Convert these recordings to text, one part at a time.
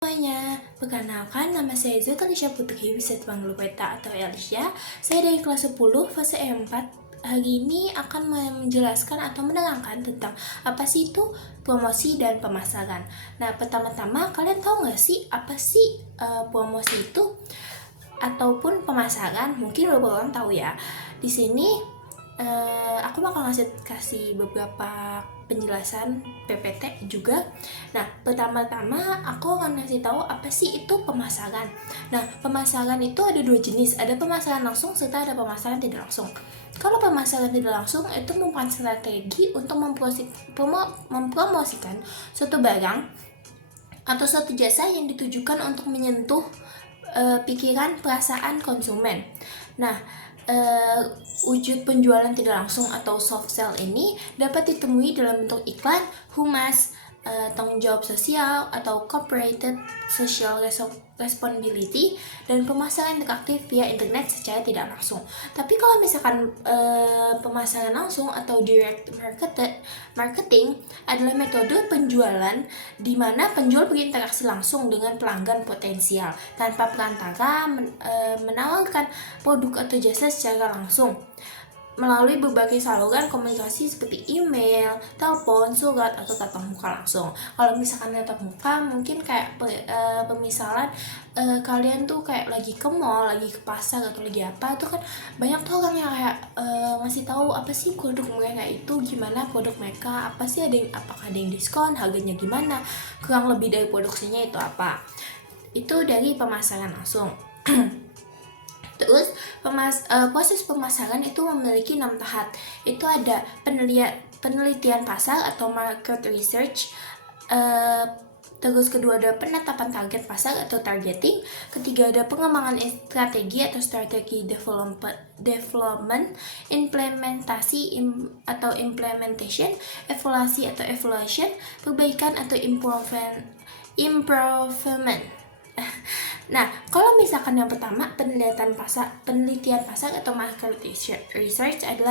Semuanya, perkenalkan nama saya Zakaria Putri, bisa dipanggil Peta atau Elisha. Saya dari kelas 10 fase E4. Hari ini akan menjelaskan atau menerangkan tentang apa sih itu promosi dan pemasaran. Nah, pertama-tama kalian tahu nggak sih apa sih promosi itu ataupun pemasaran? Mungkin beberapa orang tahu ya. Di sini aku bakal kasih beberapa penjelasan PPT juga. Nah, pertama-tama aku akan kasih tahu apa sih itu pemasaran. Nah, pemasaran itu ada dua jenis, ada pemasaran langsung serta ada pemasaran tidak langsung. Kalau pemasaran tidak langsung itu merupakan strategi untuk mempromosikan suatu barang atau suatu jasa yang ditujukan untuk menyentuh pikiran perasaan konsumen. Nah, wujud penjualan tidak langsung atau soft sell ini dapat ditemui dalam bentuk iklan, humas, tanggung jawab sosial atau corporate social responsibility, dan pemasaran interaktif via internet secara tidak langsung. Tapi kalau misalkan pemasaran langsung atau direct marketing adalah metode penjualan di mana penjual berinteraksi langsung dengan pelanggan potensial tanpa perantara, menawarkan produk atau jasa secara langsung melalui berbagai saluran komunikasi seperti email, telepon, surat, atau tatap muka langsung. Kalau misalkan tatap muka, mungkin kayak pemisalan kalian tuh kayak lagi ke mall, lagi ke pasar, atau lagi apa, itu kan banyak tuh orang yang kayak ngasih tahu apa sih produk mereka itu, gimana produk mereka, apa sih apakah ada yang diskon, harganya gimana, kurang lebih dari produksinya itu apa. Itu dari pemasaran langsung. Terus proses pemasaran itu memiliki 6 tahap. Itu ada penelitian pasar atau market research. Terus kedua ada penetapan target pasar atau targeting. Ketiga ada pengembangan strategi atau strategi development, implementasi atau implementation, evaluasi atau evaluation, perbaikan atau improvement. Nah, kalau misalkan yang pertama penelitian pasar atau market research adalah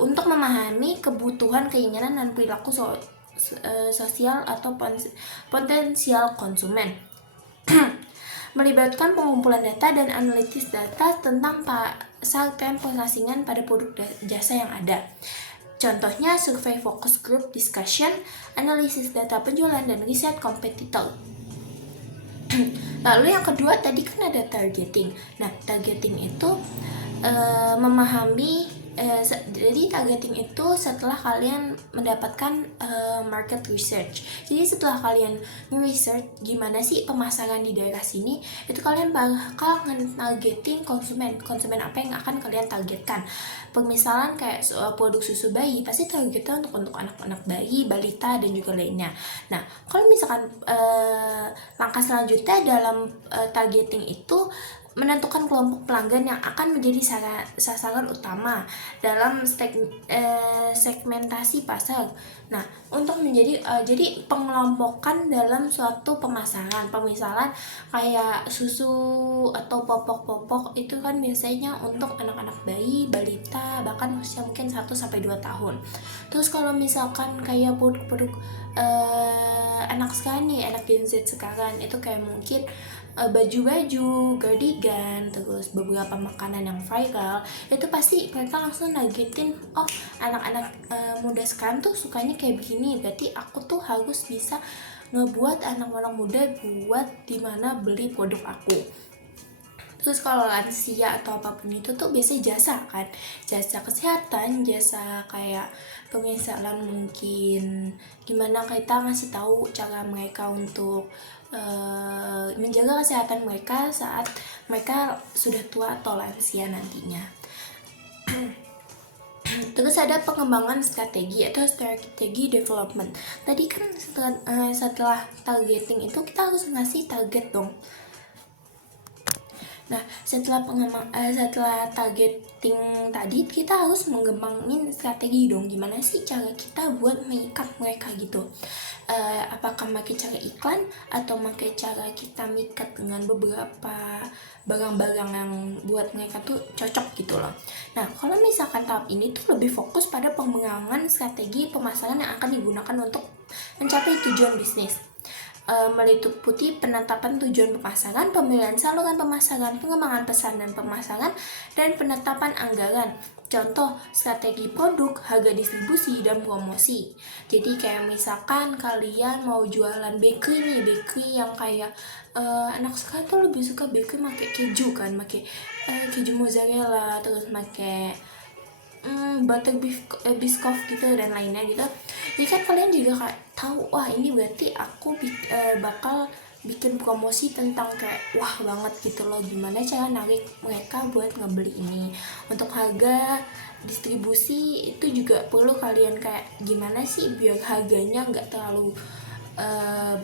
untuk memahami kebutuhan, keinginan, dan perilaku sosial atau potensial konsumen. Melibatkan pengumpulan data dan analisis data tentang pasar dan pengasingan pada produk jasa yang ada. Contohnya survei focus group discussion, analisis data penjualan, dan riset kompetitor. Lalu yang kedua tadi kan ada targeting. Nah, targeting itu memahami jadi targeting itu setelah kalian mendapatkan market research. Jadi setelah kalian research gimana sih pemasaran di daerah sini, itu kalian bakal targeting konsumen apa yang akan kalian targetkan. Pemisalan kayak produk susu bayi, pasti targetnya untuk anak-anak bayi, balita, dan juga lainnya. Nah, kalau misalkan langkah selanjutnya dalam targeting itu menentukan kelompok pelanggan yang akan menjadi sasaran utama dalam segmentasi pasar. Nah, untuk jadi pengelompokan dalam suatu pemasaran, pemisalan kayak susu atau popok-popok itu kan biasanya untuk anak-anak bayi, balita, bahkan usia mungkin 1-2 tahun. Terus kalau misalkan kayak produk-produk anak sekarang nih, anak Gen Z sekarang itu kayak mungkin baju-baju, cardigan, terus beberapa makanan yang viral, itu pasti mereka langsung nargetin, oh anak-anak muda sekarang tuh sukanya kayak begini, berarti aku tuh harus bisa ngebuat anak-anak muda buat dimana beli produk aku. Terus kalau lansia atau apapun itu tuh biasanya jasa kan, jasa kesehatan, jasa kayak pemisalan, mungkin gimana kita ngasih tahu cara mereka untuk menjaga kesehatan mereka saat mereka sudah tua atau lansia nantinya. Terus ada pengembangan strategi atau strategi development. Tadi kan setelah targeting itu kita harus ngasih target dong. Nah, setelah targeting tadi, kita harus mengembangin strategi dong. Gimana sih cara kita buat mengikat mereka gitu? Apakah pakai cara iklan atau pakai cara kita mikat dengan beberapa barang-barang yang buat mereka tuh cocok gitu loh. Nah, kalau misalkan tahap ini tuh lebih fokus pada pengembangan strategi pemasaran yang akan digunakan untuk mencapai tujuan bisnis. meliputi penetapan tujuan pemasaran, pemilihan saluran pemasaran, pengembangan pesan dan pemasaran, dan penetapan anggaran. Contoh, strategi produk, harga distribusi, dan promosi. Jadi kayak misalkan kalian mau jualan bakery nih, bakery yang kayak anak sekarang tuh lebih suka bakery pakai keju kan, pakai keju mozzarella, terus pakai butter biscoff gitu dan lainnya gitu. Jadi kan kalian juga kayak tahu, wah ini berarti aku bakal bikin promosi tentang kayak wah banget gitu loh, gimana cara narik mereka buat ngebeli ini. Untuk harga distribusi itu juga perlu kalian kayak gimana sih biar harganya nggak terlalu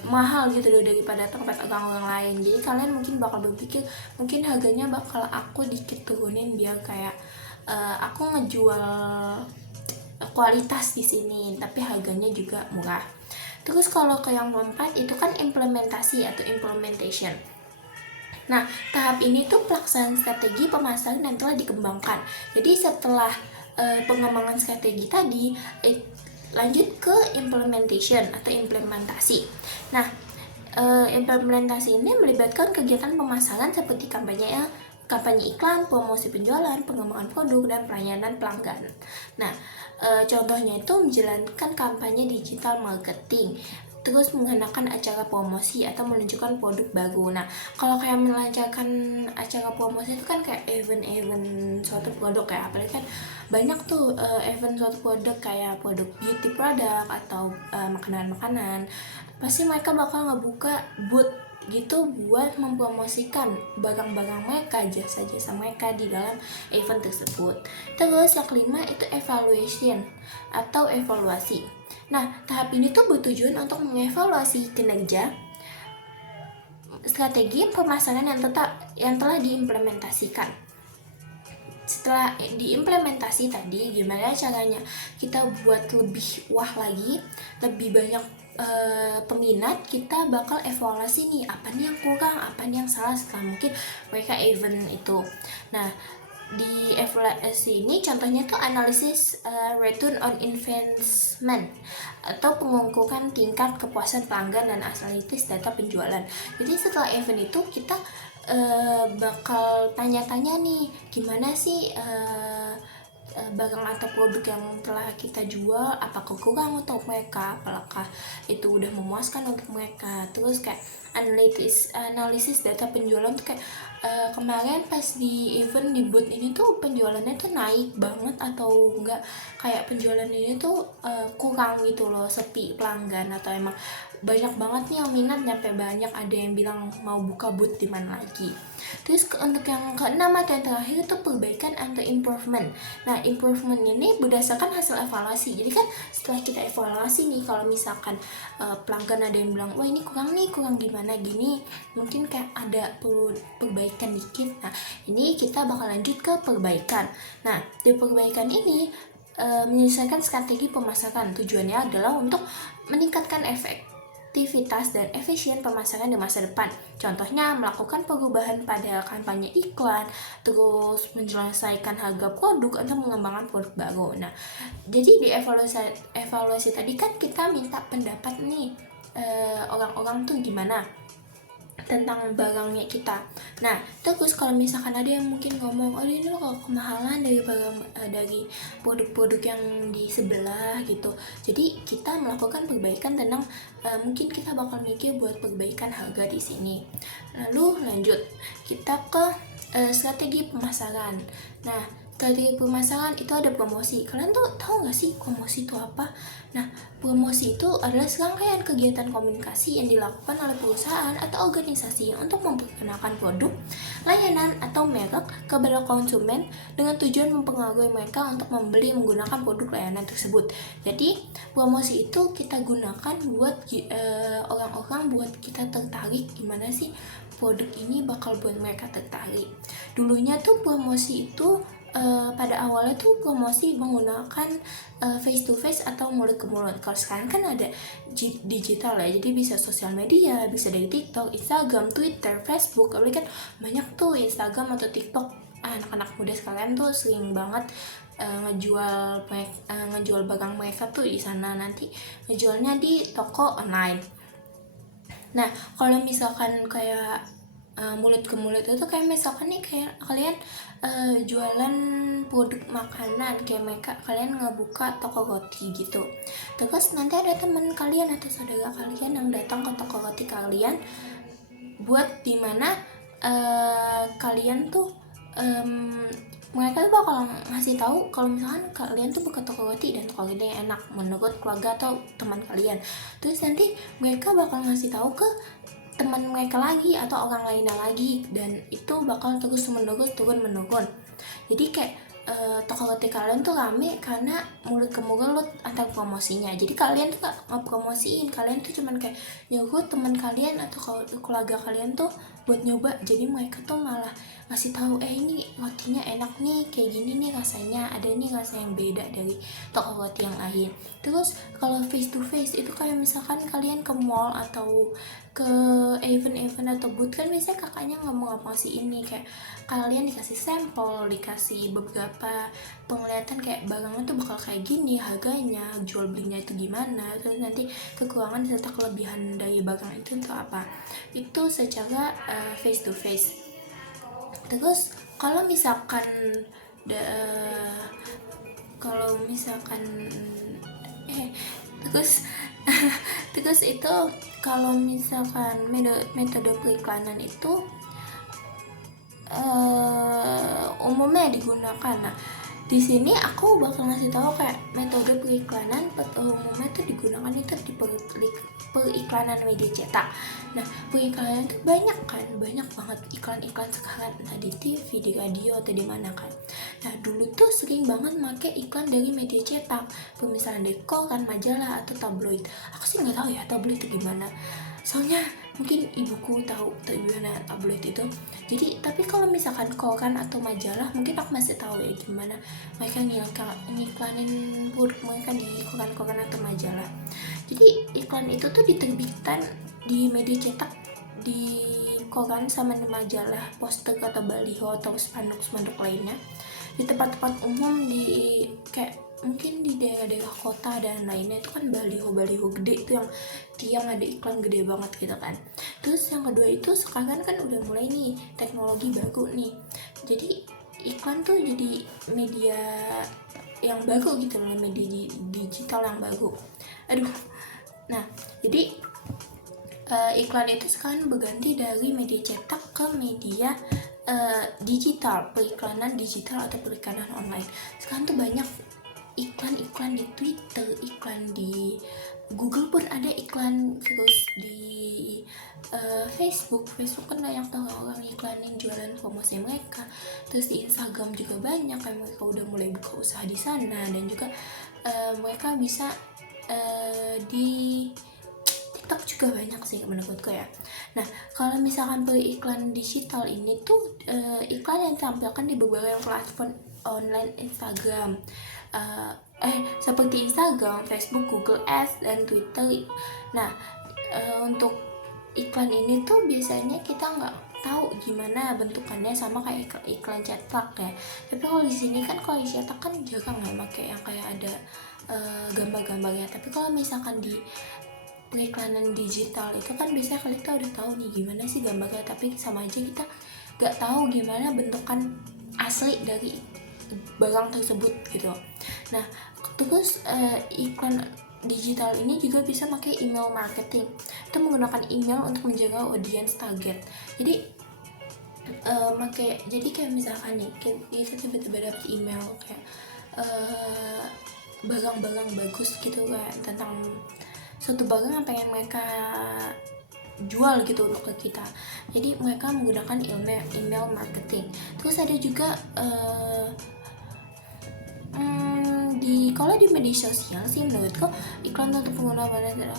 mahal gitu loh daripada tempat orang-orang lain. Jadi kalian mungkin bakal berpikir mungkin harganya bakal aku dikit turunin biar kayak aku ngejual kualitas di sini tapi harganya juga murah. Terus kalau ke yang keempat itu kan implementasi atau implementation. Nah, tahap ini tuh pelaksanaan strategi pemasaran yang telah dikembangkan. Jadi setelah pengembangan strategi tadi, lanjut ke implementation atau implementasi. Nah, implementasi ini melibatkan kegiatan pemasaran seperti kampanye iklan, promosi penjualan, pengembangan produk, dan pelayanan pelanggan. Nah, contohnya itu menjalankan kampanye digital marketing, terus menggunakan acara promosi atau menunjukkan produk baru. Nah, kalau kayak melancarkan acara promosi itu kan kayak event-event suatu produk ya, apalagi kan banyak tuh event suatu produk kayak produk beauty product atau makanan-makanan. Pasti mereka bakal ngebuka booth gitu buat mempromosikan barang-barang mereka, jasa-jasa mereka di dalam event tersebut. Terus yang kelima itu evaluation atau evaluasi. Nah, tahap ini tuh bertujuan untuk mengevaluasi kinerja strategi pemasaran yang telah diimplementasikan. Setelah diimplementasi tadi, gimana caranya kita buat lebih wah lagi, lebih banyak peminat, kita bakal evaluasi nih apa nih yang kurang, apa nih yang salah setelah mungkin mereka event itu. Nah, di evaluasi ini contohnya tuh analisis return on investment atau pengukuran tingkat kepuasan pelanggan dan analisis data penjualan. Jadi setelah event itu kita bakal tanya-tanya nih gimana sih barang atau produk yang telah kita jual, apakah kurang untuk mereka, apakah itu udah memuaskan untuk mereka. Terus kayak analisis data penjualan tuh kayak kemarin pas di event di booth ini tuh penjualannya tuh naik banget atau enggak, kayak penjualan ini tuh kurang gitu loh, sepi pelanggan, atau emang banyak banget nih yang minat nyampe banyak ada yang bilang mau buka booth di mana lagi. Terus untuk yang keenam atau yang terakhir itu perbaikan atau improvement. Nah, improvement ini berdasarkan hasil evaluasi. Jadi kan setelah kita evaluasi nih, kalau misalkan pelanggan ada yang bilang wah ini kurang gimana gini, mungkin kayak ada perlu perbaikan dikit. Nah, ini kita bakal lanjut ke perbaikan. Nah, di perbaikan ini menyelesaikan strategi pemasaran. Tujuannya adalah untuk meningkatkan efektivitas dan efisien pemasaran di masa depan. Contohnya melakukan perubahan pada kampanye iklan, terus menyelesaikan harga produk atau mengembangkan produk baru. Nah, jadi di evaluasi tadi kan kita minta pendapat nih orang-orang tuh gimana tentang barangnya kita. Nah, terus kalau misalkan ada yang mungkin ngomong, oh ini loh kemahalan dari dari produk-produk yang di sebelah gitu. Jadi kita melakukan perbaikan tentang mungkin kita bakal mikir buat perbaikan harga di sini. Lalu lanjut kita ke strategi pemasaran. Nah, strategi pemasaran itu ada promosi. Kalian tuh tahu nggak sih promosi itu apa? Nah, promosi itu adalah serangkaian kegiatan komunikasi yang dilakukan oleh perusahaan atau organisasi untuk memperkenalkan produk, layanan, atau merek kepada konsumen dengan tujuan mempengaruhi mereka untuk membeli menggunakan produk layanan tersebut. Jadi, promosi itu kita gunakan buat orang-orang buat kita tertarik gimana sih produk ini bakal buat mereka tertarik. Dulunya tuh promosi itu pada awalnya tuh promosi menggunakan face to face atau mulut ke mulut. Kalau sekarang kan ada digital ya, jadi bisa sosial media, bisa dari TikTok, Instagram, Twitter, Facebook. Apalagi kan banyak tuh Instagram atau TikTok. Anak-anak muda sekalian tuh sering banget ngejual barang mereka tuh di sana, nanti ngejualnya di toko online. Nah, kalau misalkan kayak mulut ke mulut itu kayak misalkan nih kayak kalian jualan produk makanan, kayak kalian ngebuka toko roti gitu. Terus nanti ada teman kalian atau saudara kalian yang datang ke toko roti kalian buat dimana kalian tuh mereka tuh bakal ngasih tahu kalau misalkan kalian tuh buka toko roti dan toko roti yang enak menurut keluarga atau teman kalian. Terus nanti mereka bakal ngasih tahu ke teman mereka lagi atau orang lainnya lagi, dan itu bakal terus menerus turun menurun. Jadi kayak toko roti kalian tuh rame karena mulut ke mulut antar promosinya. Jadi kalian tuh gak ngepromosiin, kalian tuh cuman kayak nyuruh teman kalian atau keluarga kalian tuh buat nyoba. Jadi mereka tuh malah ngasih tahu, ini rotinya enak nih, kayak gini nih rasanya, ada nih rasa yang beda dari toko roti yang lain. Terus kalau face to face itu kayak misalkan kalian ke mall atau ke event-event atau booth, kan biasanya kakaknya ngomong apa sih ini, kayak kalian dikasih sampel, dikasih beberapa penglihatan kayak barangnya tuh bakal kayak gini, harganya, jual belinya itu gimana, terus nanti kekurangan serta kelebihan dari barang itu untuk apa, itu secara face to face. Terus kalau misalkan kalau misalkan terus terus itu kalau misalkan metode periklanan itu umumnya digunakan. Nah, di sini aku bakal ngasih tahu kayak metode periklanan umumnya itu digunakan itu di periklanan media cetak. Nah, periklanan itu banyak banget iklan-iklan sekarang, entah di TV, di radio, atau di mana kan. Nah, dulu tuh sering banget pakai iklan dari media cetak, misalnya di koran, majalah, atau tabloid. Aku sih nggak tahu ya tabloid itu gimana, soalnya mungkin ibuku tahu gimana tabloid itu. Jadi tapi kalau misalkan koran atau majalah mungkin aku masih tahu ya gimana mereka ngiklanin produk mereka di koran-koran atau majalah. Jadi iklan itu tuh diterbitkan di media cetak, di koran sama di majalah, poster atau baliho atau spanduk-spanduk lainnya, di tempat-tempat umum, di kayak mungkin di daerah-daerah kota dan lainnya. Itu kan baliho gede itu yang tiang ada iklan gede banget gitu kan. Terus yang kedua itu sekarang kan udah mulai nih teknologi baru nih, jadi iklan tuh jadi media yang baru gitu loh, media digital yang baru. Nah, jadi iklan itu sekarang berganti dari media cetak ke media digital, periklanan digital atau periklanan online. Sekarang tuh banyak iklan di Twitter, iklan di Google pun ada iklan, terus di Facebook kan banyak tuh orang iklanin jualan promosi mereka. Terus di Instagram juga banyak, kayak mereka udah mulai buka usaha di sana, dan juga mereka bisa di TikTok juga banyak sih menurutku ya. Nah, kalau misalkan iklan digital ini tuh iklan yang ditampilkan di beberapa platform online Instagram, seperti Instagram, Facebook, Google Ads, dan Twitter. Nah, untuk iklan ini tuh biasanya kita nggak tahu gimana bentukannya sama kayak iklan cetak ya. Tapi kalau di sini kan kalau cetak kan jarang ya pakai yang kayak ada gambar-gambarnya. Tapi kalau misalkan di periklanan digital itu kan biasanya kita udah tahu nih gimana sih gambarnya, tapi sama aja kita nggak tahu gimana bentukan asli dari barang tersebut gitu. Nah, terus iklan digital ini juga bisa pakai email marketing. Itu menggunakan email untuk menjaga audiens target. Jadi jadi kayak misalkan nih kita tiba-tiba dapet email kayak barang-barang bagus gitu kayak tentang suatu barang yang pengen mereka jual gitu untuk ke kita. Jadi mereka menggunakan email marketing. Terus ada juga kalau di media sosial sih menurutku iklan untuk pengguna adalah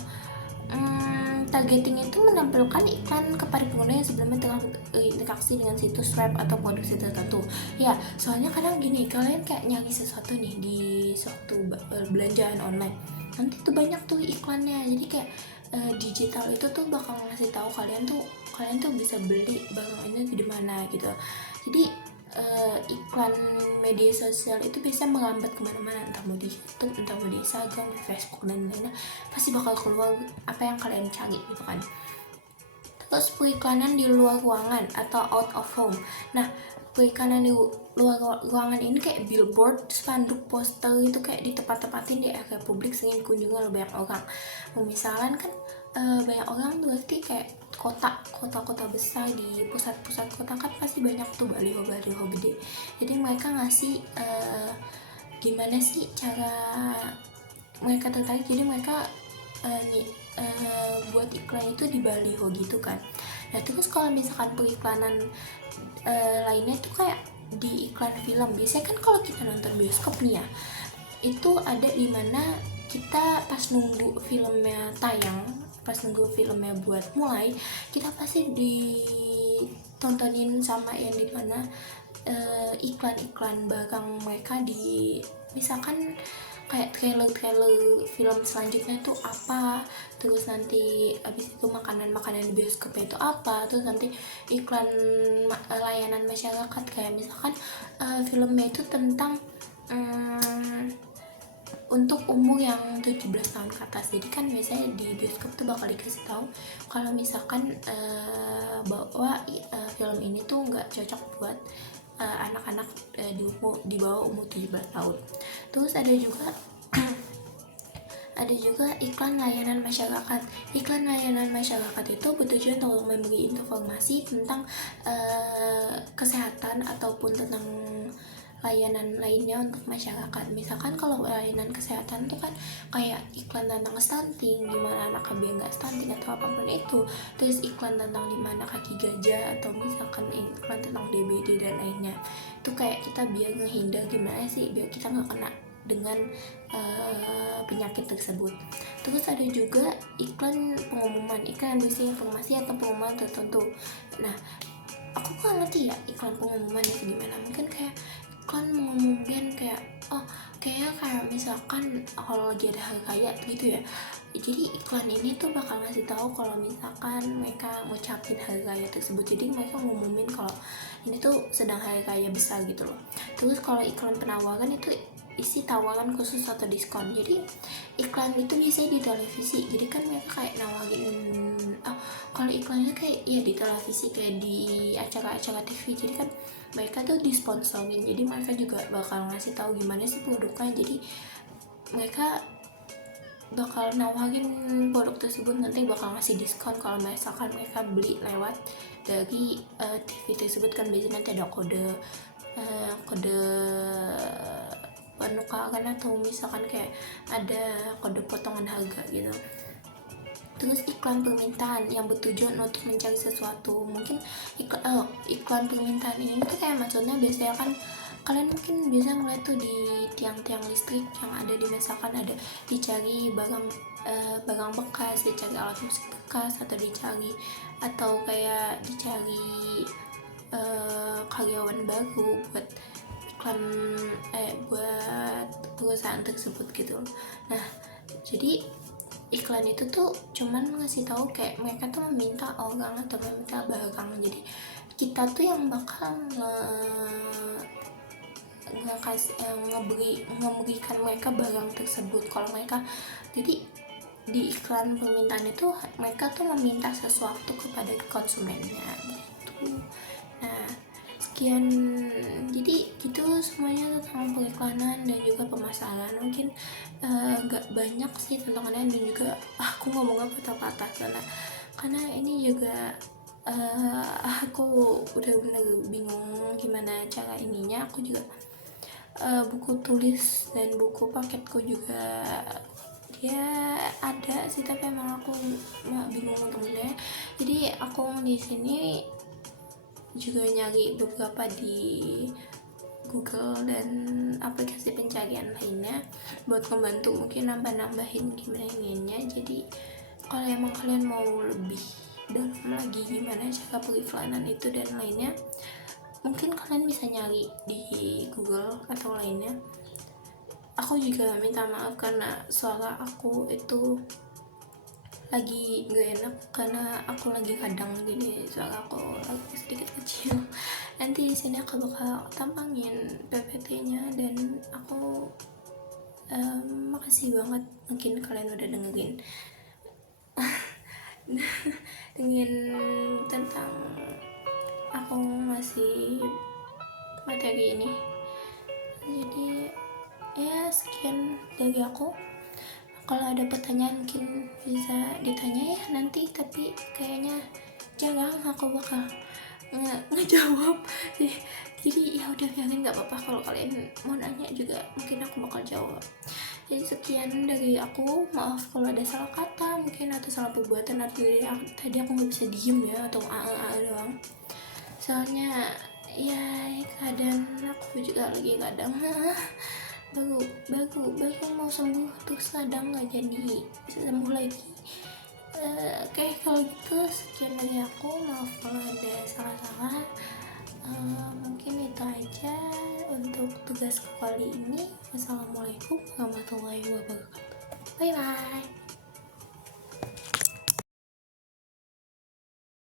targeting itu menampilkan iklan kepada pengguna yang sebelumnya telah berinteraksi dengan situs web atau produksi tertentu. Ya, soalnya kadang gini, kalian kayak nyari sesuatu nih di suatu belanjaan online, nanti tuh banyak tuh iklannya. Jadi kayak digital itu tuh bakal ngasih tahu kalian tuh bisa beli barang ini di mana gitu. Jadi iklan media sosial itu bisa merambat kemana-mana, entah mau di YouTube, entah mau di Instagram, di Facebook, dan lainnya. Pasti bakal keluar apa yang kalian cari gitu kan. Terus periklanan di luar ruangan atau out of home. Nah, periklanan di luar ruangan ini kayak billboard, spanduk, poster itu kayak di tempat-tempatin di area publik sehingga dikunjungi oleh banyak orang. Misalkan kan banyak orang berarti kayak kota-kota besar, di pusat-pusat kota kan pasti banyak tuh baliho-baliho gede. Jadi mereka ngasih gimana sih cara mereka tertarik, jadi mereka buat iklan itu di baliho gitu kan. Nah terus kalau misalkan periklanan lainnya tuh kayak di iklan film. Biasanya kan kalau kita nonton bioskop nih ya, itu ada dimana kita pas nunggu filmnya tayang, pas nunggu filmnya buat mulai, kita pasti ditontonin sama yang dimana iklan-iklan barang mereka, di misalkan kayak trailer film selanjutnya itu apa, terus nanti abis itu makanan di bioskopnya itu apa, terus nanti iklan layanan masyarakat kayak misalkan filmnya itu tentang untuk umur yang 17 tahun ke atas. Jadi kan biasanya di bioskop tuh bakal dikasih tahu kalau misalkan bahwa film ini tuh nggak cocok buat anak-anak di bawah umur 17 tahun. Terus ada juga iklan layanan masyarakat. Iklan layanan masyarakat itu bertujuan untuk memberi informasi tentang kesehatan ataupun tentang layanan lainnya untuk masyarakat. Misalkan kalau layanan kesehatan itu kan kayak iklan tentang stunting, gimana anak biar nggak stunting atau apapun itu. Terus iklan tentang dimana kaki gajah, atau misalkan iklan tentang DBD dan lainnya. Itu kayak kita biar ngehindar gimana sih biar kita nggak kena dengan penyakit tersebut. Terus ada juga iklan pengumuman, iklan berisi informasi atau pengumuman tertentu. Nah, aku nggak ngerti ya iklan pengumuman itu gimana. Mungkin kayak iklan mengumumkan kayak kayak misalkan kalau lagi ada hari raya gitu ya. Jadi iklan ini tuh bakal ngasih tahu kalau misalkan mereka ngucapin hari raya tersebut. Jadi mereka ngumumin kalau ini tuh sedang hari raya besar gitu loh. Terus kalau iklan penawaran itu isi tawaran khusus atau diskon. Jadi iklan itu biasanya di televisi. Jadi kan mereka kayak nawarin kalau iklannya kayak ya di televisi, kayak di acara-acara TV. Jadi kan mereka tuh disponsorin. Jadi mereka juga bakal ngasih tahu gimana sih produknya. Jadi mereka bakal nawarin produk tersebut, nanti bakal ngasih diskon kalau misalkan mereka beli lewat dari TV tersebut. Kan biasanya nanti ada kode penukaran atau misalkan kayak ada kode potongan harga gitu. Terus iklan permintaan yang bertujuan untuk mencari sesuatu. Mungkin iklan permintaan ini tuh kayak maksudnya biasanya kan kalian mungkin bisa ngeliat tuh di tiang-tiang listrik yang ada di, misalkan ada dicari barang bekas, dicari alat musik bekas, atau kayak dicari karyawan baru buat iklan buat perusahaan tersebut gitu. Nah jadi iklan itu tuh cuman ngasih tahu kayak mereka tuh meminta orang atau meminta barang. Jadi kita tuh yang bakal memberikan mereka barang tersebut. Kalau mereka, jadi di iklan permintaan itu mereka tuh meminta sesuatu kepada konsumennya gitu. Nah sekian, jadi gitu semuanya tentang periklanan dan juga pemasaran. Mungkin gak banyak sih tantangannya, dan juga aku ngomongnya patah-patah karena ini juga aku udah bener bingung gimana cara ininya. Aku juga buku tulis dan buku paketku juga ya ada sih, tapi emang aku bingung untuk belinya. Jadi aku di sini juga nyari beberapa di Google dan aplikasi pencarian lainnya buat membantu mungkin nambahin gimana ininya. Jadi kalau emang kalian mau lebih dalam lagi gimana cara periklanan itu dan lainnya, mungkin kalian bisa nyari di Google atau lainnya. Aku juga minta maaf karena suara aku itu lagi gak enak karena aku lagi kadang, jadi suara aku lagi sedikit kecil. Nanti di sini aku bakal tampangin PPT-nya, dan aku makasih banget mungkin kalian udah dengerin materi ini. Jadi ya sekian dari aku. Kalau ada pertanyaan mungkin bisa ditanya ya nanti, tapi kayaknya jarang aku bakal ngejawab. Jadi ya udah biarin, nggak apa-apa kalau kalian mau nanya juga mungkin aku bakal jawab. Jadi sekian dari aku, maaf kalau ada salah kata mungkin atau salah perbuatan, atau tadi aku nggak bisa diem ya atau doang, soalnya ya keadaan aku juga lagi kadang baru mau sembuh terus kadang nggak jadi sembuh lagi. Oke, kalau gitu sekian dari aku, maaf kalau ada salah-salah. Mungkin itu aja untuk tugas kali ini. Wassalamualaikum warahmatullahi wabarakatuh. Bye bye.